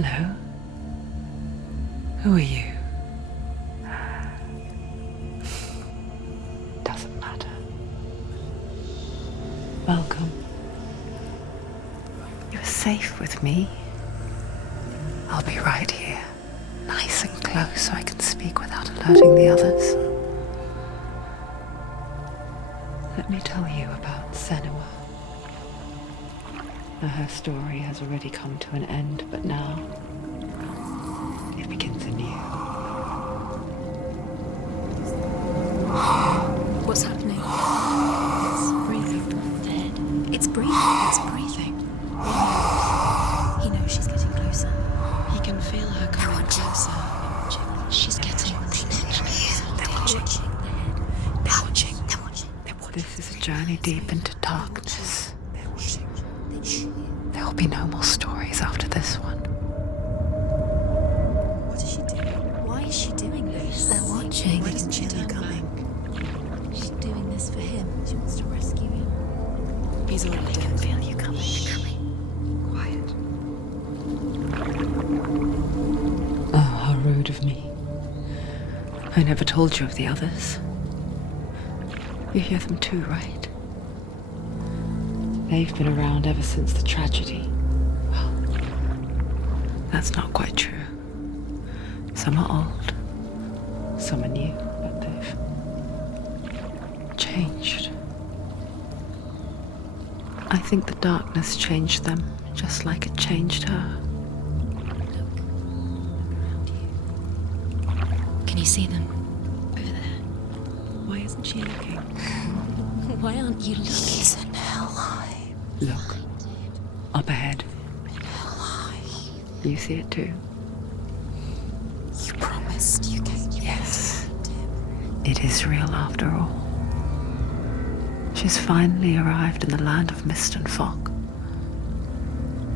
Hello. Who are you? Doesn't matter. Welcome. You're safe with me. I'll be right here, nice and close so I can speak without alerting the others. Let me tell you about Senua. Her story has already come to an end, but now it begins anew. What's happening? It's breathing. Dead. It's breathing. It's breathing. He knows she's getting closer. He can feel her coming closer. She's getting closer. They're watching. They're watching. They're watching. This is a journey deep into darkness. They're watching. There will be no more stories after this one. What is she doing? Why is she doing this? They're watching. Why doesn't she turn coming? She's doing this for him. She wants to rescue him. He's already dead. I can feel you coming. Quiet. Oh, how rude of me. I never told you of the others. You hear them too, right? They've been around ever since the tragedy. Well, that's not quite true. Some are old, some are new, but they've changed. I think the darkness changed them, just like it changed her. Can you see them? Over there. Why isn't she looking? Why aren't you looking? He's in hell. Look, up ahead. You see it too? You promised you gave you. Yes. It is real after all. She's finally arrived in the land of mist and fog.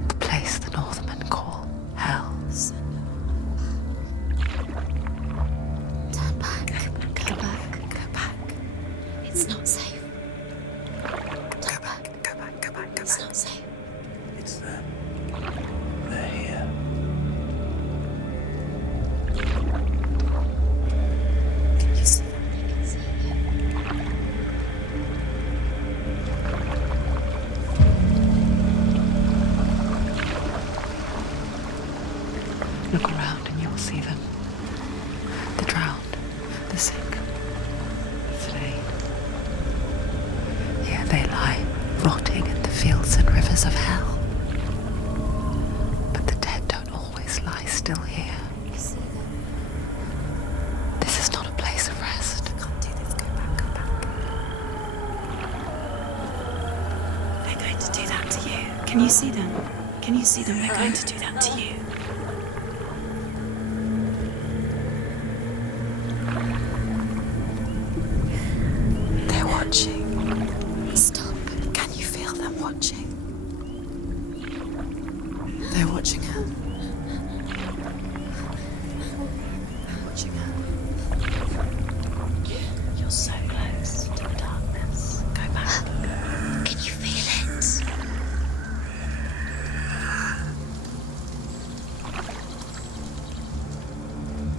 The place the Northmen call Hell. Turn back. Go back. Go back. It's not safe. Go back. Go back. Go back. Go It's back. not safe. It's them. They're here. Can you see them? I can see you. Look around and you'll see them. The drowned, the sick, the slain. Here they lie, rotting in the fields and rivers of hell. But the dead don't always lie still here. You see them? This is not a place of rest. I can't do this. Go back. Go back. They're going to do that to you. Can you see them? Can you see them? They're going to do that to you. They're watching. Stop. Can you feel them watching? They're watching her. They're watching her. You're so close to the darkness. Go back. Can you feel it?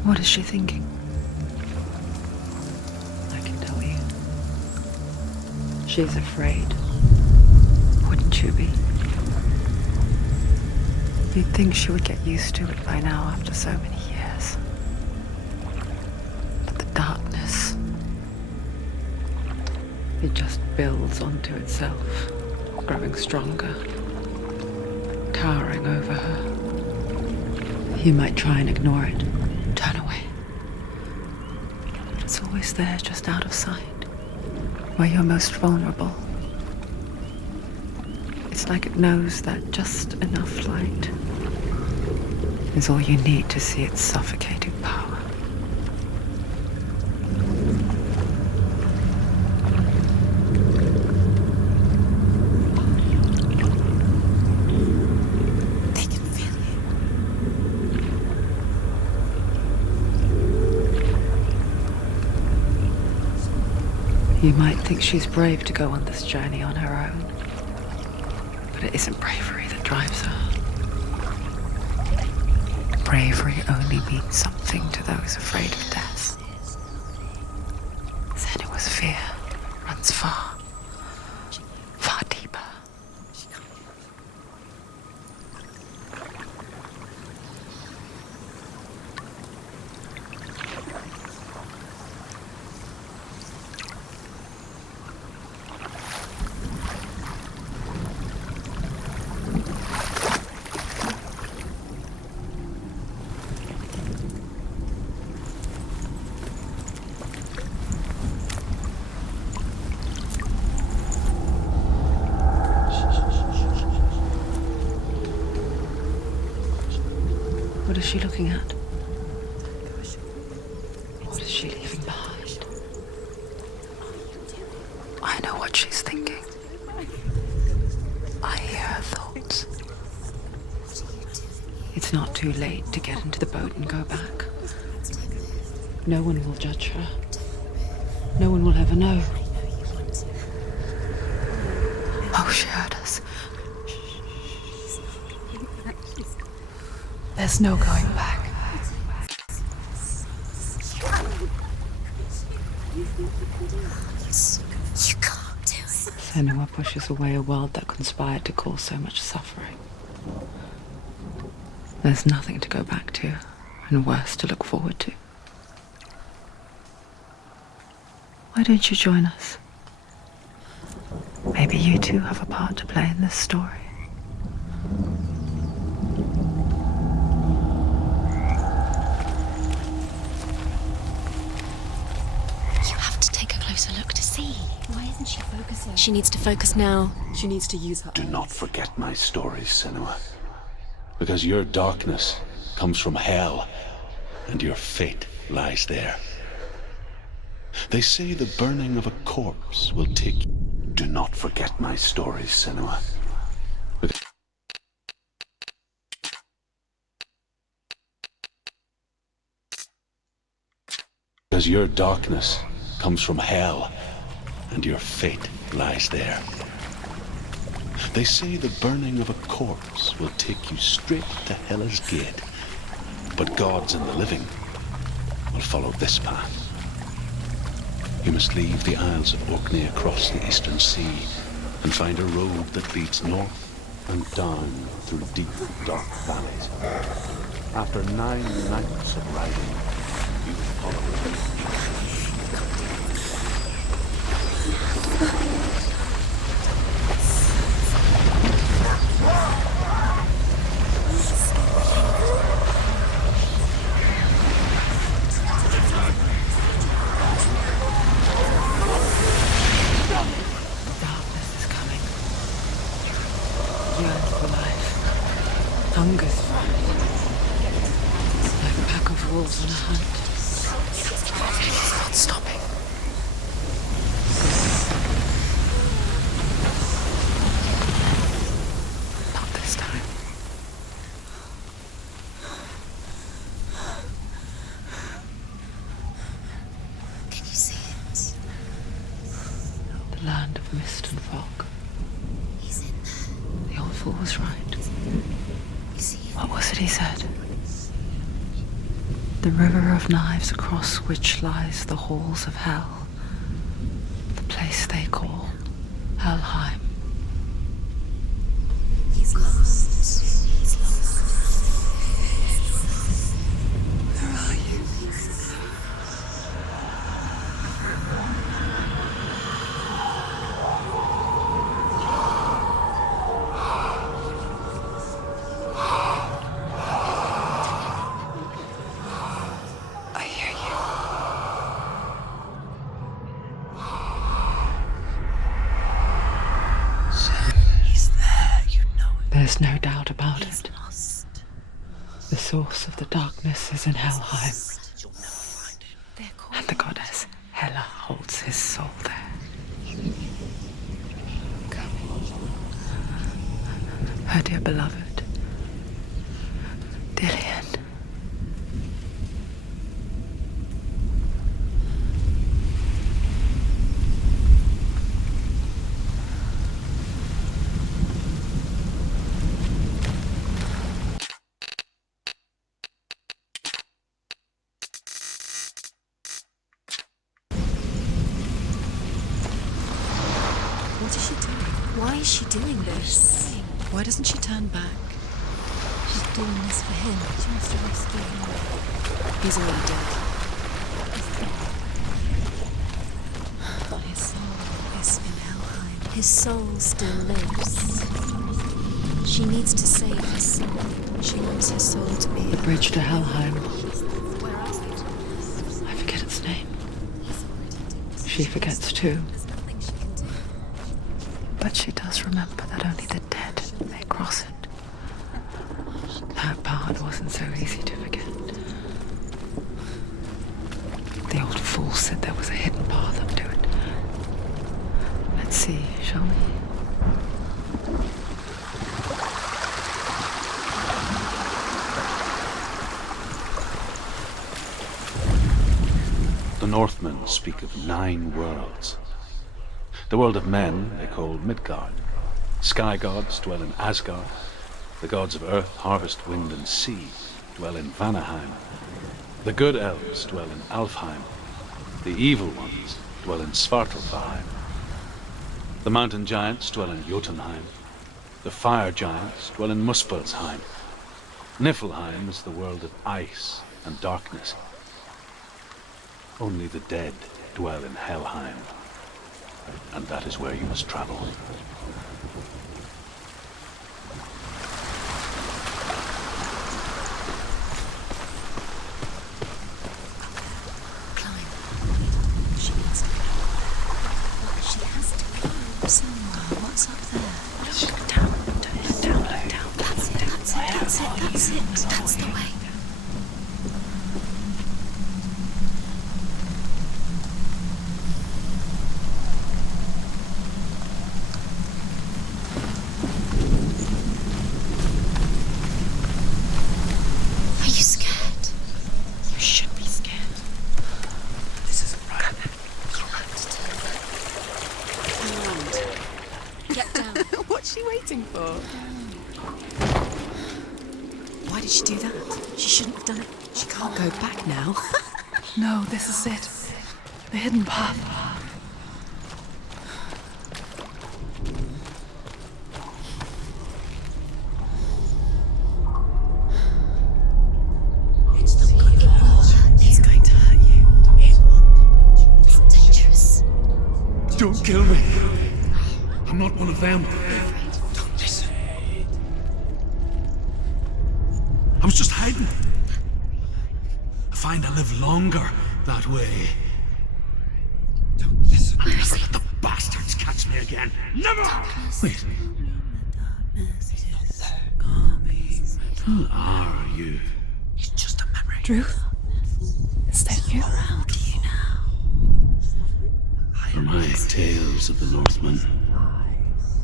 What is she thinking? I can tell you. She's afraid. Wouldn't you be? You'd think she would get used to it by now after so many years. But the darkness, it just builds onto itself, growing stronger, towering over her. You might try and ignore it, turn away. But it's always there, just out of sight, where you're most vulnerable. It's like it knows that just enough light is all you need to see its suffocating power. They can feel you. You might think she's brave to go on this journey on her own, but it isn't bravery that drives her. bravery only means something to those afraid of death, then it was fear runs far, far deeper. What is she looking at? What is she leaving behind? I know what she's thinking. I hear her thoughts. It's not too late to get into the boat and go back. No one will judge her. No one will ever know. Oh, she heard us. There's no going back. You can't do it. Senua pushes away a world that conspired to cause so much suffering. There's nothing to go back to, and worse to look forward to. Why don't you join us? Maybe you too have a part to play in this story. You have to take a closer look to see. Why isn't she focusing? She needs to focus now. She needs to use her Do eyes. not forget my stories, Senua. Because your darkness comes from hell, and your fate lies there. They say the burning of a corpse will take you. Do not forget my stories, Senua. Because your darkness comes from hell, and your fate lies there. They say the burning of a corpse will take you straight to Hela's gate, but gods and the living will follow this path. You must leave the Isles of Orkney across the eastern sea and find a road that leads north and down through deep, dark valleys. After 9 nights of riding, you will follow it. Darkness is coming. Yearns for life. Hunger's for it. Like a pack of wolves on a hunt. It's not stopping. Not this time. Can you see it? The land of mist and fog. He's in there. The old fool was right. You see him? What was it he said? The river of knives across which lies the halls of hell. The place they call Helheim. He's lost. He's lost. Where are you? I hear you. He's there, you know it. There's no doubt about He's it. lost. The source of the darkness is in Helheim, You'll never find him. They're called. and the goddess Hela holds his soul there. Her dear beloved, Dillian. What is she doing? Why is she doing this? Why doesn't she turn back? She's doing this for him. She wants to rescue him. He's already dead. His soul is in Helheim. His soul still lives. She needs to save his soul. She wants his soul to be The bridge to Helheim. Where else? I forget its name. She forgets too. There's nothing she can do. But she does remember that only the dead may cross it. That part wasn't so easy to forget. The old fool said there was a hidden path up to it. Let's see, shall we? The Northmen speak of 9 worlds. The world of men they call Midgard. Sky gods dwell in Asgard. The gods of earth, harvest, wind, and sea dwell in Vanaheim. The good elves dwell in Alfheim. The evil ones dwell in Svartalfheim. The mountain giants dwell in Jotunheim. The fire giants dwell in Muspelheim. Niflheim is the world of ice and darkness. Only the dead dwell in Helheim, and that is where you must travel. Climb. She needs to go. She has to climb somewhere. What's up there? Down. That's it. That's the way. Are you scared? You should be scared. This isn't right. You have to turn. Get down. What's she waiting for? Why did she do that? She shouldn't have done it. She can't go back now. No, this is it. The hidden path. It's the good He's going to hurt you. It's dangerous. Don't kill me. I'm not one of them. Don't listen. I was just hiding. I find I live longer that way. Don't listen. Where is Let the bastards catch me again. Never! Wait. Who are you? It's just a memory. Druth? Is that you? For my tales of the Northmen,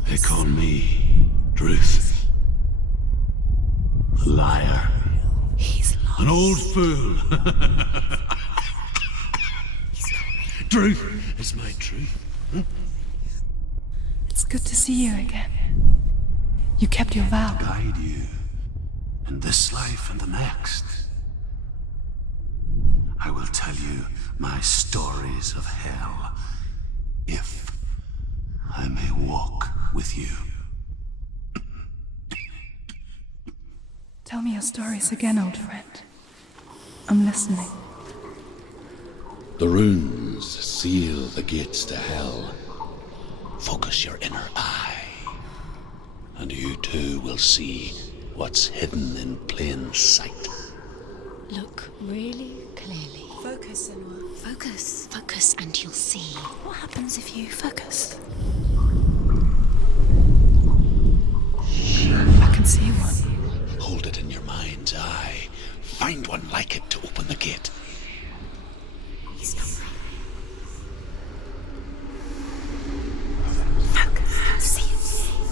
they call me Druth. A liar. He's lost. An old fool. Truth is my truth. It's good to see you again. You kept your vow. Guide you in this life and the next. I will tell you my stories of hell, if I may walk with you. Tell me your stories again, old friend. I'm listening. The runes seal the gates to hell. Focus your inner eye, and you too will see what's hidden in plain sight. Look really clearly. Focus, Senua. Focus, and you'll see. What happens if you focus? I can see one. Hold it in your mind's eye. Find one like it to open the gate. He's not right. Focus. See it.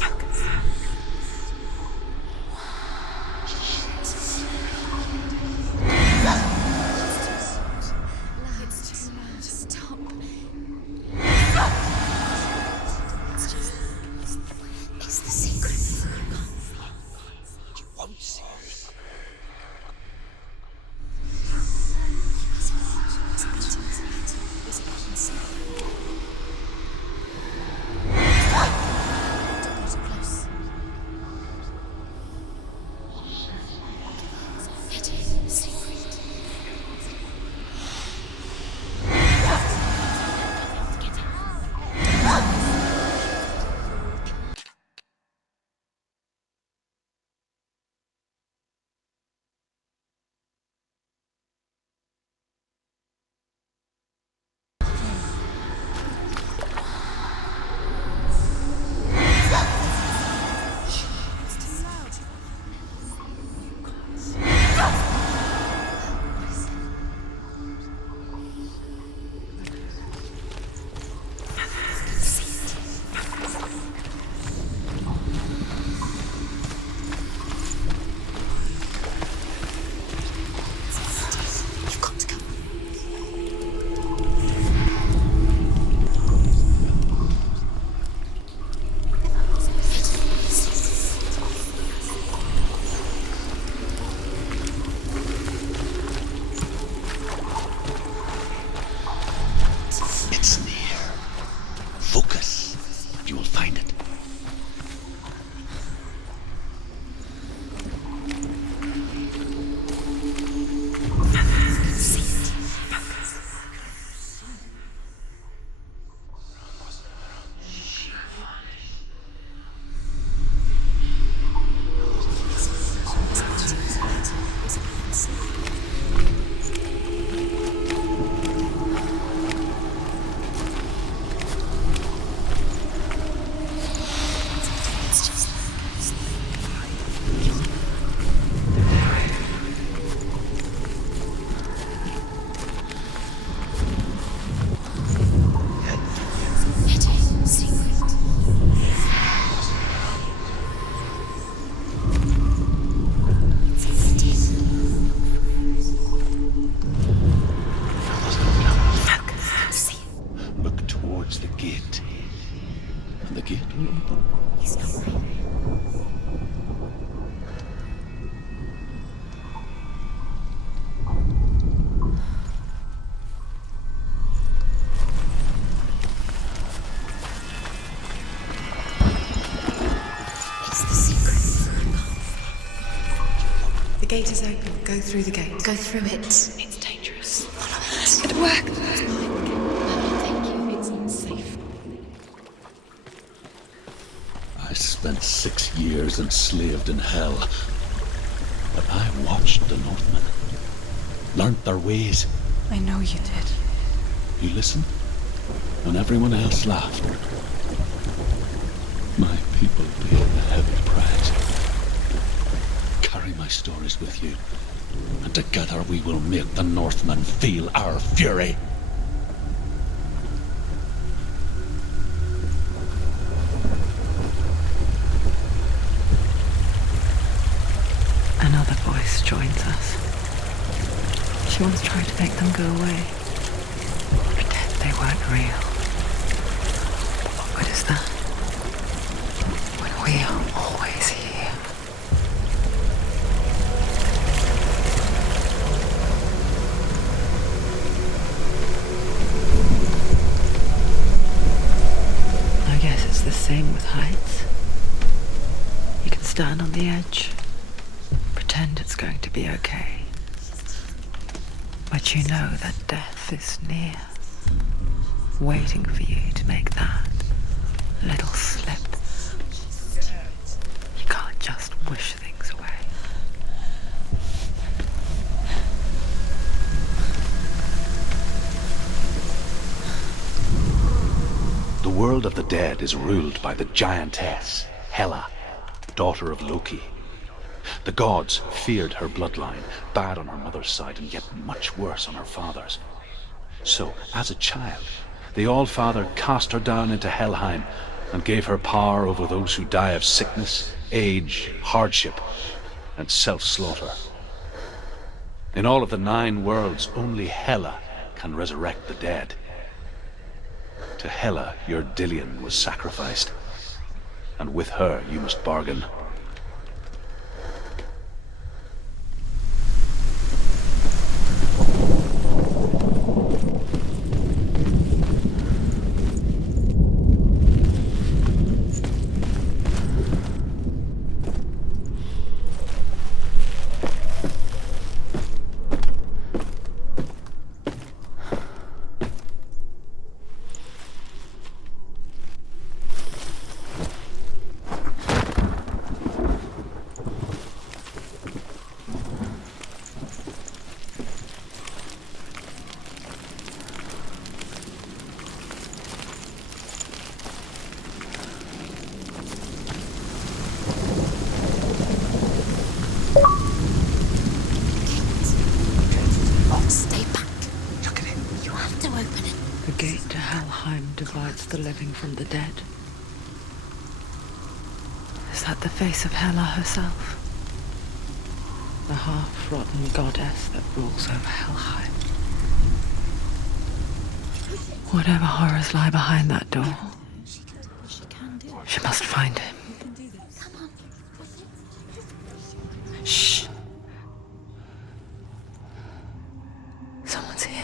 Focus. It's too loud. Stop. It's the secret. You won't see it. He's not breathing. It's the secret. The gate is open. Go through the gate. Go through it. It's dangerous. It worked. Thank you. It's not safe. I spent 6 years enslaved in hell. But I watched the Northmen, learnt their ways. I know you did. You listened when everyone else laughed. My people paid a heavy price. Carry my stories with you, and together we will make the Northmen feel our fury. Another voice joins us. She once tried to make them go away. Pretend they weren't real. But what good is that? When we are always here. I guess it's the same with heights. You can stand on the edge. Pretend it's going to be okay. But you know that death is near, waiting for you to make that little slip. You can't just wish things away. The world of the dead is ruled by the giantess, Hela, daughter of Loki. The gods feared her bloodline, bad on her mother's side and yet much worse on her father's. So, as a child, the All-Father cast her down into Helheim and gave her power over those who die of sickness, age, hardship, and self-slaughter. In all of the 9 worlds, only Hela can resurrect the dead. To Hela, your Dillion was sacrificed, and with her you must bargain. Stay back. Look at it. You have to open it. The gate to Helheim divides the living from the dead. Is that the face of Hela herself? The half-rotten goddess that rules over Helheim. Whatever horrors lie behind that door, she must find him. Shh. Someone's here.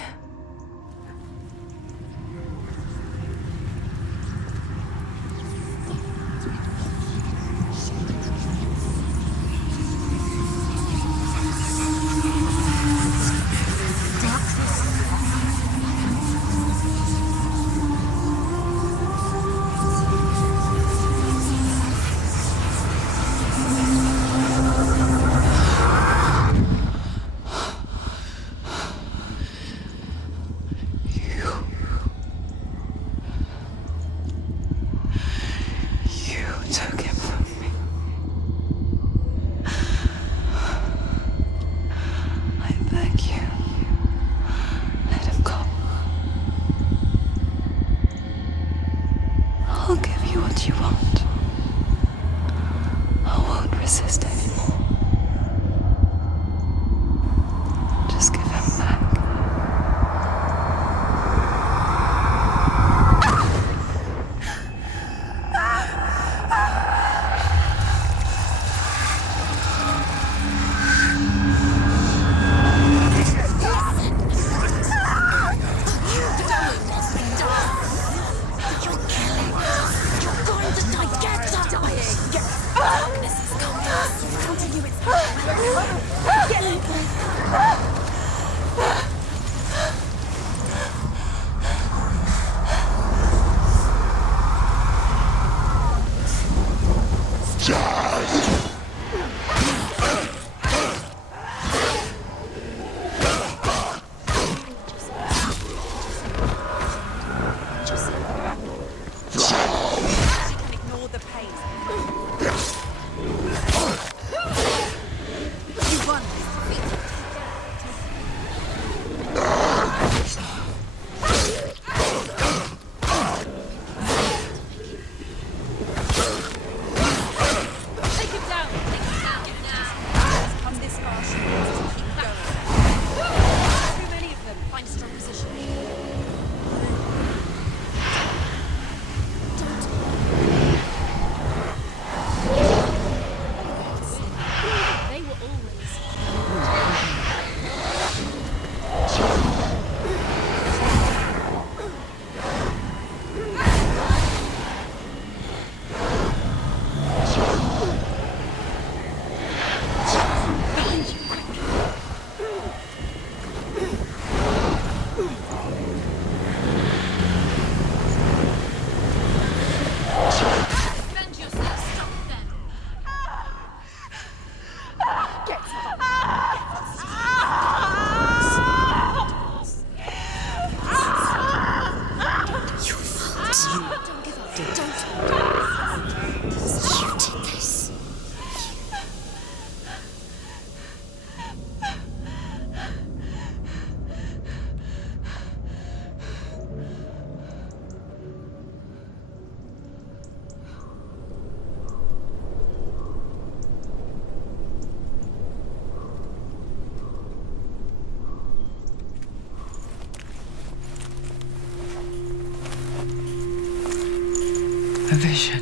A vision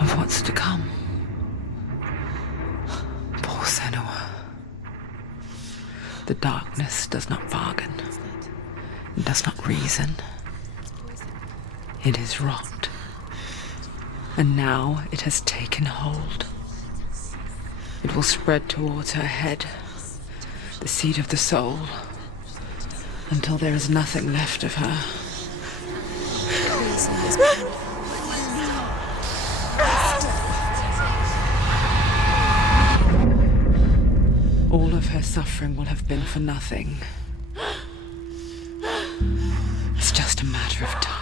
of what's to come. Poor Senua. The darkness does not bargain. It does not reason. It is rot. And now it has taken hold. It will spread towards her head, the seat of the soul, until there is nothing left of her. All of her suffering will have been for nothing. It's just a matter of time.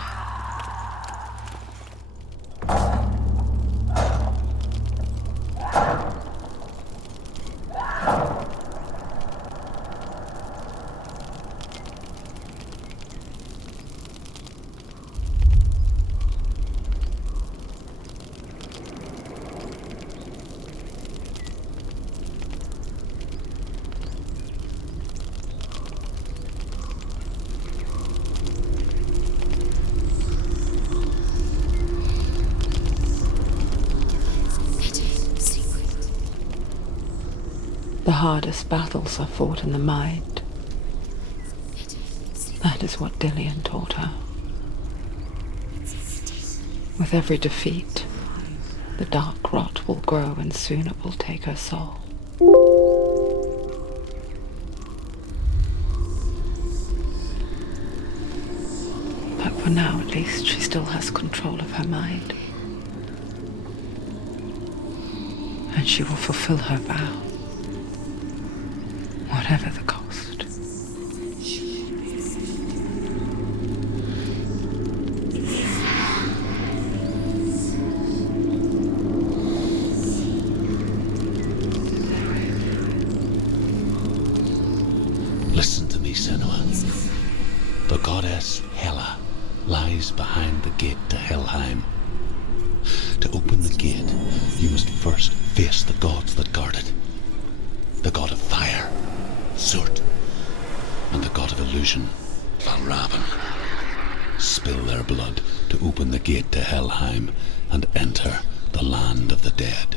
The hardest battles are fought in the mind. That is what Dillian taught her. With every defeat, the dark rot will grow and soon it will take her soul. But for now, at least, she still has control of her mind. And she will fulfill her vow. Whatever the cost. Listen to me, Senua. The goddess Hela lies behind the gate to Helheim. To open the gate, you must first face the gods that guard it. The god of fire, Surt, and the god of illusion, Valravan. Spill their blood to open the gate to Helheim and enter the land of the dead.